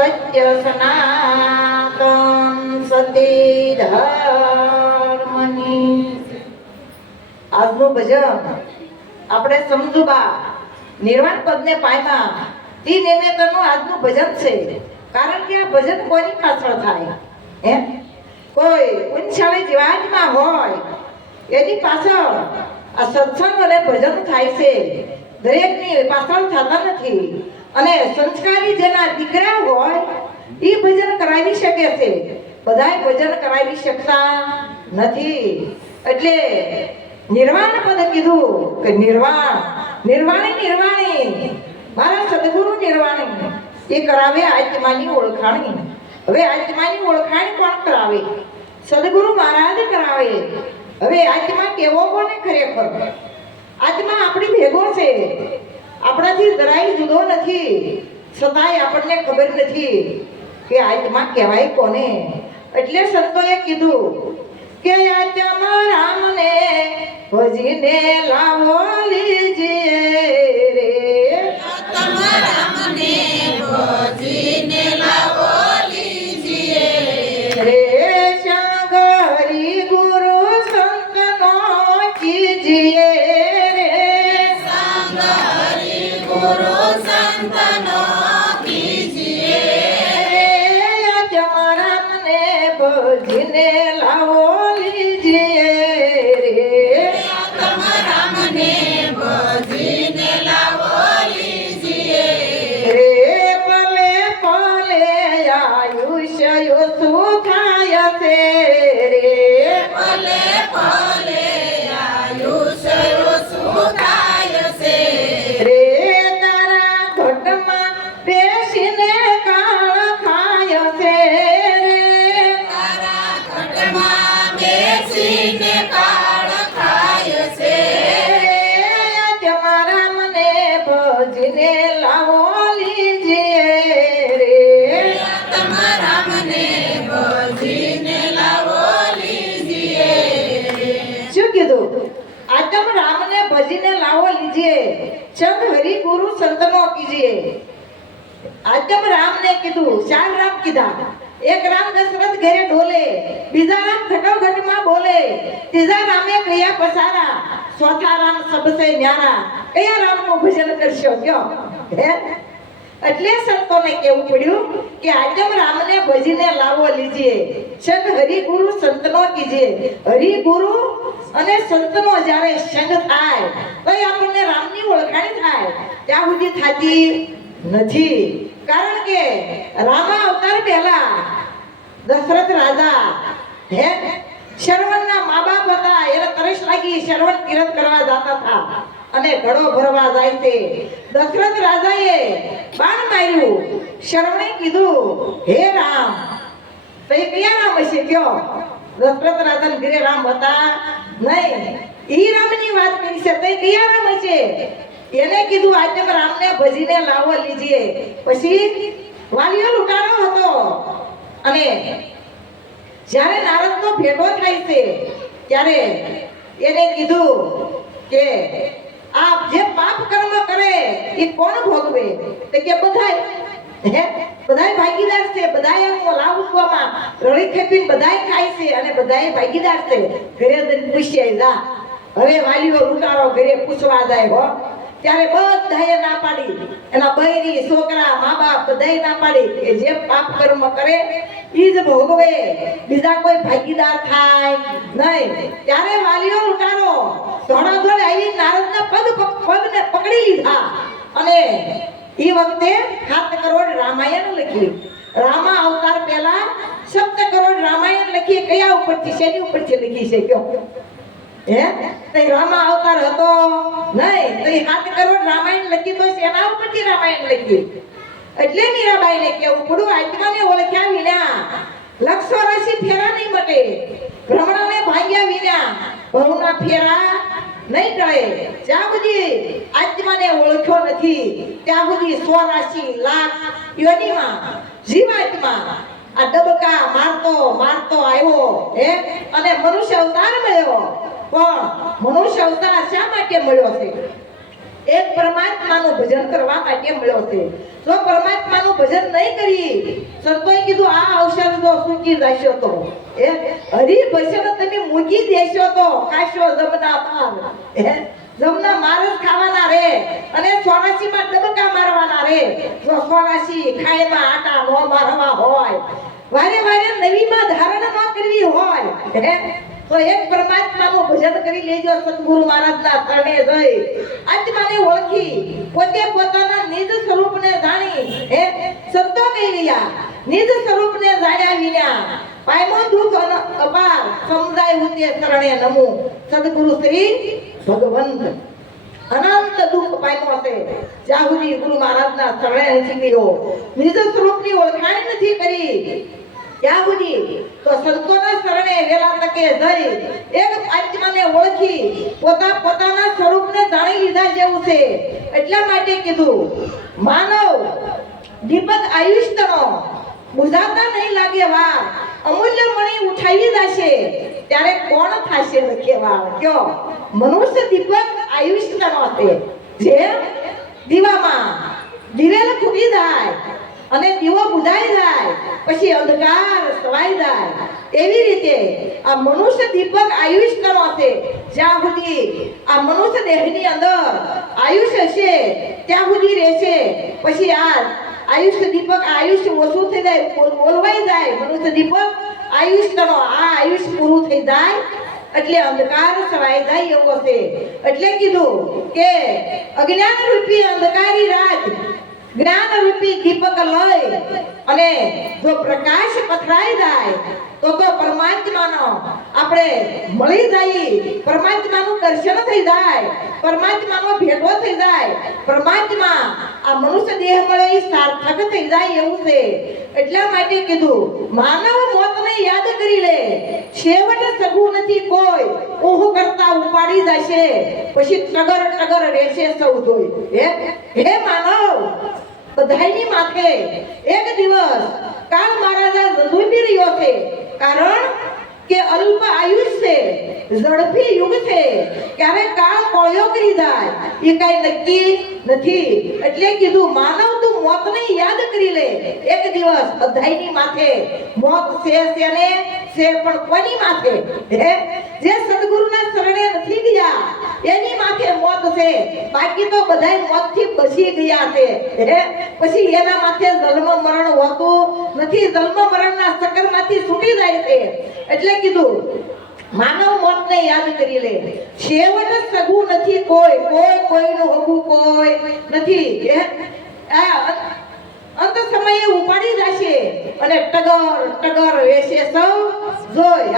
સત્ય સનાતન સતી ધર્મની આજનું ભજન આપણે સમજુબા નિર્વાણ પદને પામ્યા તી નિમિત્તનું આજનું ભજન છે. કારણ કે આ ભજન કોની પાછળ થાય હે કોઈ ઉંચાળી જીવાજમાં હોય એની પાછળ આ સત્સંગ અને ભજન થાય છે. દરેકની પાછળ થતા નથી. અને સંસ્કારી જેના દીકરા હોય એ ભજન કરાવી શકે છે. બધાય ભજન કરાવી શકતા નથી. એટલે નિર્વાણ પદ કીધું કે નિર્વાણી મારા સદગુરુ નિર્વાણી એ કરાવે આત્માની ઓળખાણી. હવે આત્માની ઓળખાણી કોણ કરાવે? સદગુરુ મહારાજ કરાવે. હવે આત્મા કેવો કોને ખરેખર? આત્મા આપણી ભેગો છે, આપણાથી જરાય જુદો નથી, છતાંય આપણને ખબર નથી કે આત્મા કહેવાય કોને. એટલે સંતોએ કીધું કે આત્મા રામને ભજીને લાવો લીજીએ રે. આત્મા રામને ભજીને લાવો લીજીએ રે. સંગ હરિ ગુરુ સંતનો કીજીએ રે. સંગ હરિ ગુરુ સંતનો કીજીએ રે. આત્મા રામને ભજીને લાવો લીજીએ રે. આત્મા રામને ભજીને લાવો લીજીએ રે. ભલે ભલે આયુષ્ય ઓછું થાય છે રે. ભલે ભલે આયુષ્ય ઓછું થાય છે રે. તારા ઘટમાં બેસીને કાળ ખાય છે રે. તારા ઘટમાં બેસીને કાળ ખાય છે તમારા મને ભજીને લાવો લીજીએ રે. આત્મા રામને ભજીને લાવો લીજીએ શું કીધું? આત્મ રામને ભજીને લાવો લીજીએ, સંગ હરિ ગુરુ સંતનો કીજીએ. આત્મ રામને કીધું, ચાર રામ કીધા. એક રામ દશરથ ઘરે ડોલે, બીજા રામ ઘટોઘટમાં બોલે, ત્રીજા રામે કયા પસારા, ચોથા રામ સબસે ન્યારા. કયા રામનું ભજન કરશો કયો? હે? એટલે સંતોને કેવું પડ્યું કે આત્મ રામને ભજીને લાવો લીજીએ, સંગ હરિ ગુરુ સંતનો કીજીએ. હરિ ગુરુ અને સંતનો જ્યારે સંગ થાય તો આપણને રામની ઓળખાણ થાય. ત્યાં સુધી થતી નથી. કારણ કે રામા અવતાર પહેલા દશરથ રાજા હે શરવણના મા બાપ હતા. એને તરસ લાગી, શરવણ તીરથ કરવા જતા હતા અને ઘડો ભરવા જાય છે. દશરથ રાજાએ બાણ માર્યું. શરવણે કીધું, હે રામ, તો એ કયા રામ હશે કયો? દશરથ રાજાને ઘરે રામ હતા નહીં. ઈ રામની વાત કરી છે. તો એ કયા રામ હશે? એને કીધું આત્મ રામને ભજીને લાવો લીજીએ. પછી વાલીઓ લૂંટારો હતો અને જ્યારે નારદનો ભેગો થાય છે ત્યારે એને કીધું કે આ જે પાપ કર્મ કરે એ કોણ ભોગવે? તો કે બધાય. હે બધાય ભાગીદાર છે. બધાય લાભ ઉઠવામાં રળી ખેપીને બધાય ખાય છે અને બધાય ભાગીદાર છે. ઘરે જઈને પૂછ્યા જા. હવે વાલીઓ લૂંટારો ઘરે પૂછવા જાય હો ત્યારે બધાએ ના પાડી. એના બૈરી છોકરા મા બાપ બધાએ ના પાડી કે જે પાપ કર્મ કરે ઈ જ ભોગવે, બીજા કોઈ ભાગીદાર થાય નહીં. ત્યારે વાલીઓ લૂંટારો ધોળાધોળ આવી નારદના પગને પકડી લીધા અને ઈ વખતે 7 કરોડ રામાયણ લખી. રામા અવતાર પહેલા 7 કરોડ રામાયણ લખી. કયા ઉપરથી, શેની ઉપરથી લખી છે કયો? હે તે રામા અવતાર હતો નહીં તો 7 કરોડ રામાયણ લખી તો શેના ઉપરથી રામાયણ લખી? એટલે મીરાબાઈને કેવું પડ્યું, આત્માને ઓળખ્યા વિના લક્ષો રાશિ ફેરા નહીં મટે, ભ્રમણાને ભાગ્યા વિના ભવના ફેરા નહીં ટળે. જ્યાં સુધી આત્માને ઓળખ્યો નથી ત્યાં સુધી 84 લાખ યોનિમાં જીવાત્મા આ ડબકા મારતો આવ્યો હે અને મનુષ્ય અવતાર મળ્યો. પણ મનુષ્ય અવતાર શા માટે મળ્યો છે? એક પરમાત્માનું ભજન કરવા માટે મળ્યો છે. જો પરમાત્માનું ભજન નહીં કરી, સંતોએ કીધું આ અવસર તો સૂકી જશો તો હરિ ભજન તમે મૂકી દેશો તો ખાશો જમના પાર. જમના માર જ ખાવાના રે અને 84 માં ડબકા મારવાના રે. જો 84 ખાયમાં આટા નો મારવા હોય, વારે વારે નવીમાં ધારણ ન કરવી હોય, તો એક પરમાત્માનું ભજન કરી લેજો. સદગુરુ મહારાજના ચરણે જઈ આત્માને ઓળખી પોતે પોતાના નિજ સ્વરૂપને જાણી સંતો કહી રહ્યા, નિજ સ્વરૂપને જાણ્યા વિના પાયમો દુઃખ અપાર સમજાય ઉતે શરણે નમો. સદગુરુ શ્રી ભગવંત અનંત દુઃખ પામ્યો છે જ્યાં સુધી ગુરુ મહારાજના શરણે નથી ગયો, નિજ સ્વરૂપની ઓળખાણ નથી કરી ત્યાં સુધી. તો સંતોના શરણે વેલા તકે જઈ એક આત્માને ઓળખી પોતાના સ્વરૂપને જાણી લીધા જેવું છે. એટલા માટે કીધું માનવ દીપક આયુષ્યનો બુઝાતા નહીં લાગે વાર, અમૂલ્ય મણી ઉઠાવી જશે ત્યારે કોણ થાશે રખેવાળ. કયો મનુષ્ય દીપક આયુષ્યનો છે, જે દીવામાં દિવેલ ખૂટી જાય અને દીવો બુઝાઈ જાય પછી અંધકાર સવાઈ જાય, એવી રીતે આ મનુષ્ય દીપક આયુષ્યનો છે. જ્યાં સુધી આ મનુષ્ય દેહની અંદર આયુષ્ય છે ત્યાં સુધી રહેશે. પછી આ આયુષ્ય દીપક આયુષ્ય ઓછું થઈ જાય, ઓલવાઈ જાય. મનુષ્ય દીપક આયુષ્યનો આ આયુષ્ય પૂરું થઈ જાય એટલે અંધકાર સવાઈ જાય એવો છે. એટલે કીધું કે અજ્ઞાન રૂપી અંધકારી રાત જ્ઞાન રૂપી દીપક લઈ અને જો પ્રકાશ પથરાઈ જાય તો પરમાત્માનો આપણે મળી જાય, પરમાત્માનું દર્શન થઈ જાય, પરમાત્માનો ભેટો થઈ જાય, પરમાત્મા આ મનુષ્ય દેહ મળે એ સાર્થક થઈ જાય એવું છે. એટલા માટે કીધું માનવ મોતને યાદ કરી લે, છેવટ સગું નથી કોઈ, ઊહ કરતા ઉપાડી જશે પછી ટગર ટગર રહેશે સૌ જોઈ. હે માનવ, બધાયની માથે એક દિવસ કાળ મહારાજા ઝઝુમી રહ્યો છે. કારણ કે અલ્પ આયુષ્ય ઝડપી યુગ છે, ક્યારે કાળ કોળિયો કરી જાય એ કઈ નક્કી નથી. એટલે કીધું માનવ તું મોતને યાદ કરી લે. એક દિવસ બધાયની માથે મોત છે ને છે, પણ કોની માથે? જે સદગુરુના શરણે નથી ગયા એની માથે મોત છે, બાકી તો બધાય મોતથી બચી ગયા છે. પછી એના માથે જન્મ મરણ હોતું નથી, જન્મ મરણના ચક્કરમાંથી છૂટી જાય છે. એટલે કીધું માનવ મોતને યાદ કરી લે, છેવટ સગું નથી કોઈ, કોઈનું હગું કોઈ નથી. અંત સમયે ઉપાડી જશે અને ટગર ટગર વેશે સૌ જોઈ.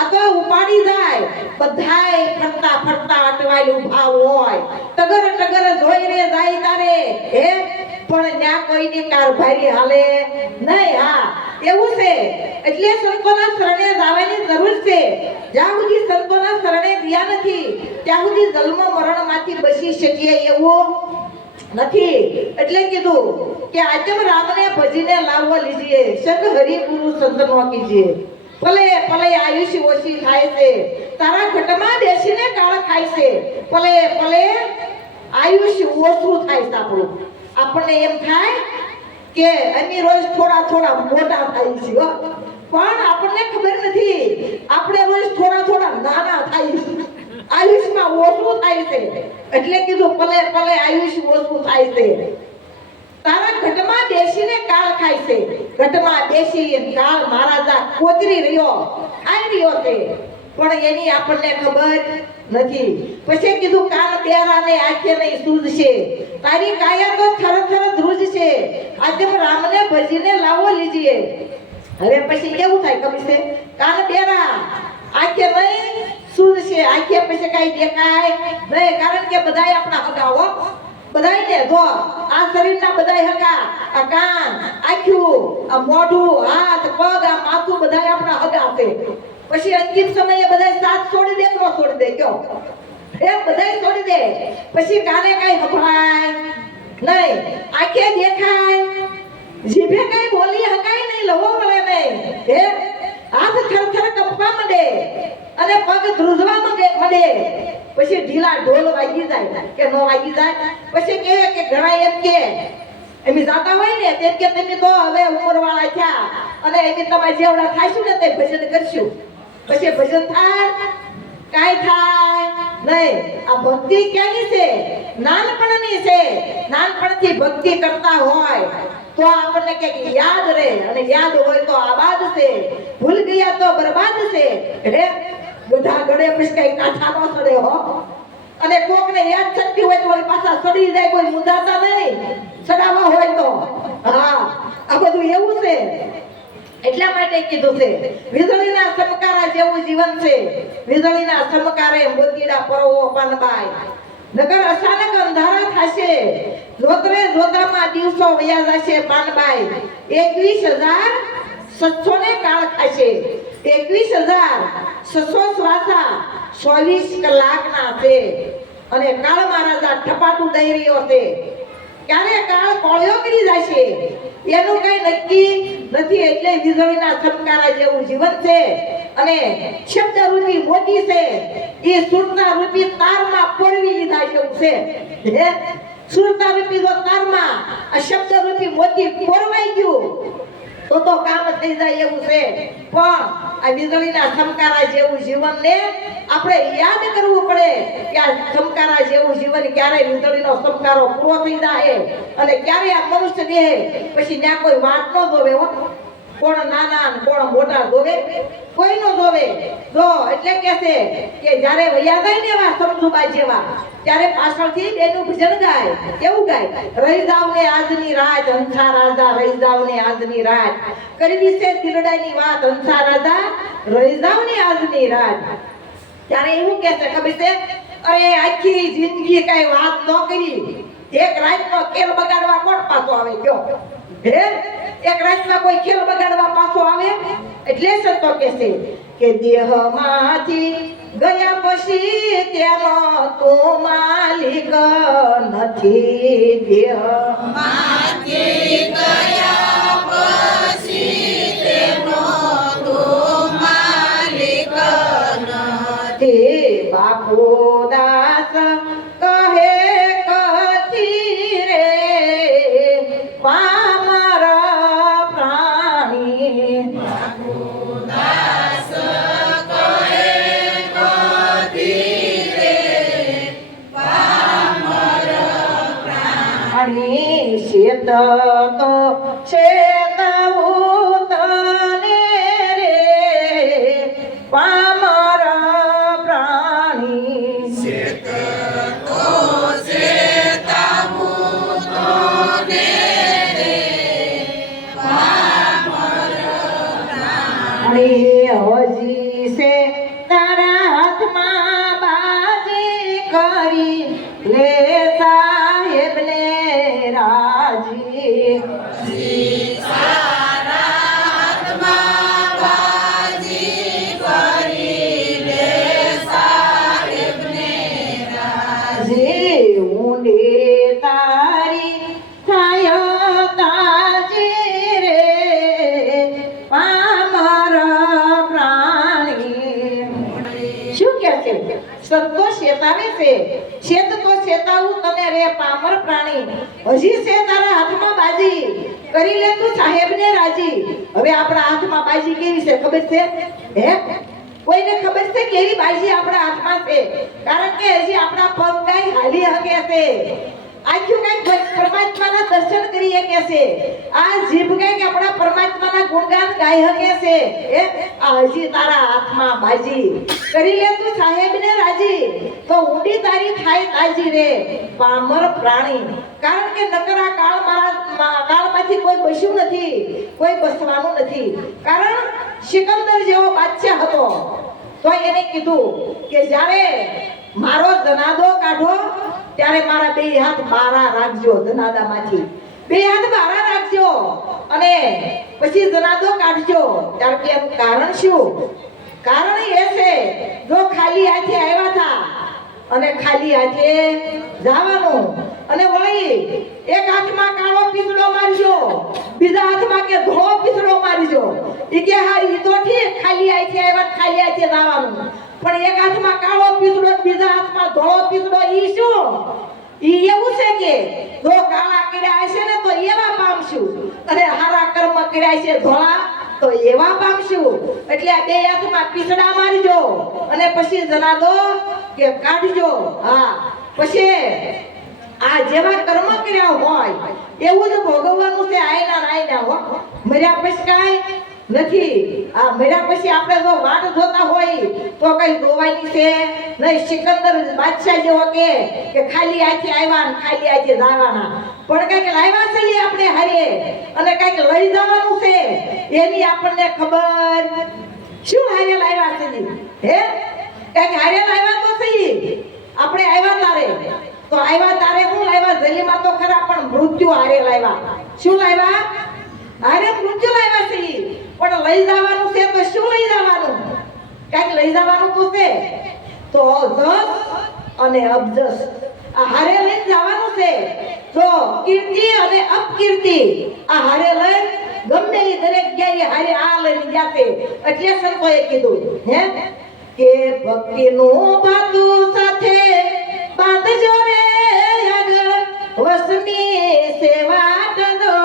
આ તો ઉપાડી જાય, બધાય ફરતા ફરતા અટવાયેલું ઉભા હોય, ટગર ટગર જોઈ રે જાય તારે પણ ન્યા કોઈની કારભારી હાલે નહીં. એવું છે. એટલે સંતોના શરણે જવાની જરૂર છે. જ્યાં સુધી સંતોના શરણે ગયા નથી ત્યાં સુધી જન્મ મરણ માંથી બચી શકીએ એવું નથી. એટલે કીધું કે આચમ રામને ભજીને લાવવા લીજીએ, સંગ હરિ ગુરુ સંતનો કીજીએ. ભલે ભલે આયુષ્ય ઓછી થાય છે, તારા ઘટમાં બેસીને કાળ ખાય છે. ભલે ભલે આયુષ્ય ઓછું થાય છે આપણું. આપણને એમ થાય કે અમે રોજ થોડા થોડા મોટા થાય છે, પણ આપણને ખબર નથી આપણે રોજ થોડા થોડા નાના થાય છે, આયુષ્યમાં ઓછું થાય છે. એટલે કીધું ભલે ભલે આયુષ્ય ઓછું થાય છે, તારા ઘટમાં બેસીને કાળ ખાય છે. ઘટમાં બેસી કાળ મહારાજા કોતરી રહ્યો, ખાઈ રહ્યો છે, પણ એની આપણને ખબર નથી. પછી કીધું કાન બેરાને આંખે નહીં સૂઝશે, તારી કાયા તો થર થર ધ્રુજશે, આજે રામને ભજીને લાવો લીજીએ. હવે પછી કેવું થાય ખબર છે? કાન બેરા આંખે નહીં સૂઝશે, આંખે પછી કઈ દેખાય નહીં. કારણ કે બધાય આપણા હગાવો, બધાયને જો આ શરીરના બધાય હગા, આ કાન, આંખું, આ મોઢું, હાથ, પગ, આ માથું બધાય આપણા હગા છે. પછી અંતિમ સમયે બધાય સાથ છોડી દે, નો છોડી દે? કયો બધાય છોડી દે. પછી કાને કઈ સંભળાય નહીં, આંખે દેખાય, જીભે કઈ બોલી હકાય નહીં, લવો મળે નહીં, હાથ થરથર કંપવા માંડે અને પગ ધ્રુજવા માંડે, પછી ઢીલા ઢોલ વાગી જાય કે નો વાગી જાય. પછી કહે કે ઘણા એમ કે એમ જાતા હોય ને તેમ કે તમે તો હવે ઉંમરવાળા થયા અને એમ તમારે જેવડા થાશું ને તે ભજન કરશું. પછી ભજન થાય કાઈ થાય નહીં. આ ભક્તિ ક્યાંની છે? નાનપણની છે. નાનપણથી ભક્તિ કરતા હોય તો આપણને કે યાદ રહે, અને યાદ હોય તો આબાદ છે, ભૂલ ગયા તો બરબાદ છે. હે બધા ગળે પછી કઈ કાઠા નો સડે હો. અને કોકને યાદ શક્તિ હોય તો પાછા સડી જાય, કોઈ મુંજાતા નહીં સડાવા હોય તો. હા, આ બધું એવું છે. એટલા માટે કીધું છે વીજળીના ચમકારા જેવું જીવન છે. વીજળીના ચમકારે મોતીડા પરવો પાનબાઈ, નગર અચાનક અંધારા થશે, જોતરે જોતામાં દિવસો વયા જશે પાનબાઈ. 21,600 ને કાળ ખાશે. 21,600 શ્વાસા 24 કલાકના છે. અને કાળ મહારાજા ઠપાટું દઈ રહ્યો છે. ક્યારે કાળ કોળિયો કરી જશે એનું કઈ નક્કી નથી. એટલે વીજળીના ચમકારા જેવું જીવન છે. અને શબ્દ રૂપી મોતી છે એ સુરતા રૂપી તારમાં પોરવી લીધા જેવું છે. સુરતા રૂપી જો તારમાં આ શબ્દ રૂપી મોતી પોરવાઈ ગયું તો કામ થઈ જાય એવું છે. પણ આ વીજળીના ચમકારા જેવું જીવનને આપણે યાદ કરવું પડે કે આ ચમકારા જેવું જીવન ક્યારે વીજળીનો ચમકારો પૂરો થઈ જાય અને ક્યારે આ મનુષ્ય દેહ પછી ત્યાં કોઈ વાત ન જોવે હો. કોણ નાના ને કોણ મોટા જોવે? કોઈ નો જોવે. જો એટલે કે છે કે જ્યારે વયા જાય ને એવા સમજુબા જેવા ત્યારે પાછળથી બેનું ભજન ગાય. કેવું ગાય? રહી જાવ ને આજની રાત હંસા રાજા, રહી જાવ ને આજની રાત, કરવી છે દિલડાની વાત હંસા રાજા, રહી જાવ ને આજની રાત. ત્યારે એવું કે છે ખબર છે, અરે આખી જિંદગી કઈ વાત ન કરી, એક રાતનો ખેલ બગાડવા કોણ પાછો આવે? કયો હે? એક રાતમાં કોઈ ખેલ બગાડવા પાછો આવે? એટલે સંતો કહે છે કે દેહમાંથી ગયા પછી તેનો તું માલિક નથી. દેહમાંથી ગયા પછી તેનો તું માલિક નથી. બાપુ દાસ કહે કથી રે પામર પ્રાણી, દાસ કહે કથી રે પામર પ્રાણી. શેત તો શેતવું તને રે પામર પ્રાણી. હજી છે તારા હાથમાં બાજી કરી લે સાહેબ ને રાજી. ઊંડે તારી થાય તાજી રે પામર પ્રાણી. શું કે છે? સંતો શેતાવે છે. શેત તો શેતાવું તને રે પામર પ્રાણી, હજી છે તારા હાથમાં બાજી કરી લે તું સાહેબ ને રાજી. હવે આપણા હાથમાં બાજી કેવી છે ખબર છે? હે કોઈને ખબર છે કેવી બાજી આપણા હાથમાં છે? કારણ કે હજી આપણા પગ કઈ હાલી હકે છે, આખું કઈ પરમાત્માના દર્શન કરી શકે છે, આ જીભ કઈ આપણા પરમાત્માના ગુણગાન ગાઈ શકે છે. આ હજી તારા હાથમાં બાજી કરી લે તું સાહેબ ને રાજી, તો ઊંડી તારી થાય તાજી રે પામર પ્રાણી. કારણ કે નકરા કાળમાંથી કોઈ બસ્યું નથી, કોઈ બસવાનું નથી. કારણ સિકંદર જેવો બાદશાહ હતો તો એને કીધું કે જ્યારે મારો જનાદો કાઢો ત્યારે મારા બે હાથ બારા રાખજો, જનાદામાંથી બે હાથ બારા રાખજો અને પછી જનાદો કાઢજો. ત્યારે કે એનું કારણ શું? કારણ એ છે જો ખાલી હાથે આવ્યા હતા અને ખાલી હાથે જવાનું, અને વળી એક હાથમાં કાળો પીસડો મારજો, બીજા હાથમાં કે ધોળો પીસડો મારજો. ઈ કે હા ઈ તો ઠીક, ખાલી હાથે આવ્યા ખાલી હાથે જવાનું, પણ એક હાથમાં કાળો પીસડો બીજા હાથમાં ધોળો પીસડો ઈ શું? ઈ એવું છે કે જો કાળા કર્યા હશે ને તો એવા પામશું અને હારા કર્મ કર્યા છે ધોળા તો એવા પામશું. એટલે આ બે હાથમાં પીસડા મારજો અને પછી જનાદો કે કાઢજો. હા, પછી આ જેવા કર્મ કર્યા હોય એવું જ ભોગવવાનું છે. આયના હો, મર્યા પછી કાંઈ નથી. આ મર્યા પછી આપણે જો વાટ જોતા હોય તો કઈ દોવાની છે નહીં. સિકંદર બાદશાહ જેવો કે ખાલી આથી આવ્યા ને ખાલી આથી જવાના, પણ કઈક લાવ્યા છે આપણે હારે અને કઈક લઈ જવાનું છે એની આપણને ખબર. શું હારે લાવ્યા છે હે? કઈક હારે લાવ્યા તો સહી. આપણે આવ્યા તારે તો આવ્યા તારે હું લાવ્યા? જલીમાં તો ખરા પણ મૃત્યુ હારે લાવ્યા. શું લાવ્યા? હારે મૃત્યુ લાવ્યા છે. પણ લઈ જવાનું છે તો શું લઈ જવાનું? કઈક લઈ જવાનું તો છે. તો જસ અને અબજસ આ હારે લઈને જવાનું છે. તો કીર્તિ અને અપકીર્તિ આ હારે લઈને ગમે એ દરેક જગ્યાએ હારે આ લઈને જાતે. એટલે સંતોએ કીધું હે કે ભક્તિનું ભાતું સાથે બાંધજો રે આગળ વસની સેવા દો.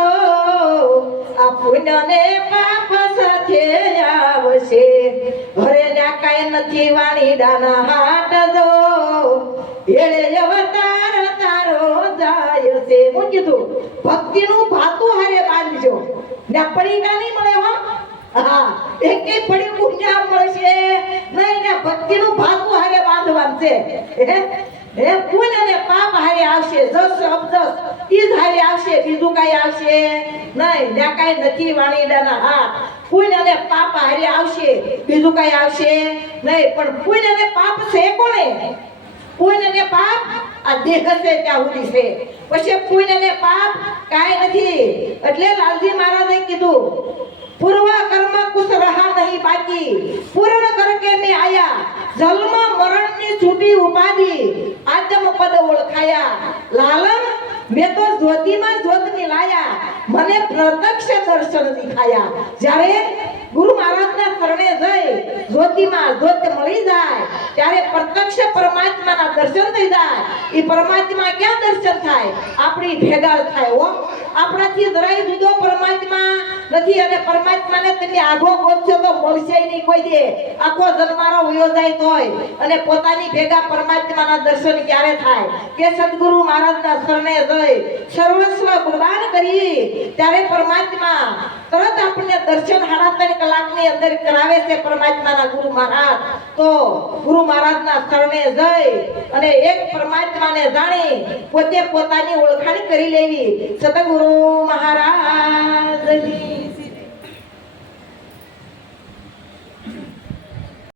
આ પુણ્ય ને પાપ સાથે આવશે ઘરે ના કાંઈ નથી વાણીડાના હાટ દો. એળે અવતાર તારો જાય છે. હું કીધું ભક્તિનું ભાતું હારે બાંધજો ને પડીકા નહીં મળે હો. હા, એક પડી પુણ્ય મળશે નહીં ને ભક્તિનું ભાતું હારે બાંધવાનું છે. હે પુણ્ય અને પાપ હારે આવશે. જસ અબજસ ઈ જ હારે આવશે, બીજું કાંઈ આવશે નહીં. ને કાંઈ નથી વાણીડાના હાથ. પુણ્ય અને પાપ હારે આવશે, બીજું કાંઈ આવશે નહીં. પણ પુણ્ય અને પાપ છે કોને? પુણ્ય અને પાપ આ દેહ છે ત્યાં ઉડી છે. પછી પુણ્ય અને પાપ કાંઈ નથી. એટલે લાલજી મહારાજે કીધું પૂર્વ કર્મ કુછ રહા નહીં બાકી, પૂર્ણ કરકે મેં આયા, જન્મ મરણ ની છૂટી ઉપાધિ, આત્મ પદ ઓળખાયા. લાલન મેં તો જ્યોતિમાં જ્યોતની લાયા, મને પ્રત્યક્ષ દર્શન દેખાયા. જ્યારે ગુરુ મહારાજના શરણે જઈ જ્યોતિમાં જ્યોત મળી જાય ત્યારે પ્રત્યક્ષ પરમાત્માના દર્શન થઈ જાય. એ પરમાત્મા ક્યાં દર્શન થાય? આપણી ભેગા થાય હો. આપણાથી જરાય જુદો પરમાત્મા નથી. અને પરમાત્માને તમે આગો ગોતશો તો મળશે નહીં કોઈ દે. આખો જન્મારો વયો જાય તોય. અને પોતાની ભેગા પરમાત્માના દર્શન ક્યારે થાય? કે સદગુરુ મહારાજના શરણે જઈ સર્વસ્વ કુરબાન કરી ત્યારે પરમાત્મા તરત આપણને દર્શન 3.5 કલાકની અંદર કરાવે છે પરમાત્માના ગુરુ મહારાજ. તો ગુરુ મહારાજના શરણે જઈ અને એક પરમાત્માને જાણી પોતે પોતાની ઓળખાણ કરી લેવી. સદગુરુ મહારાજની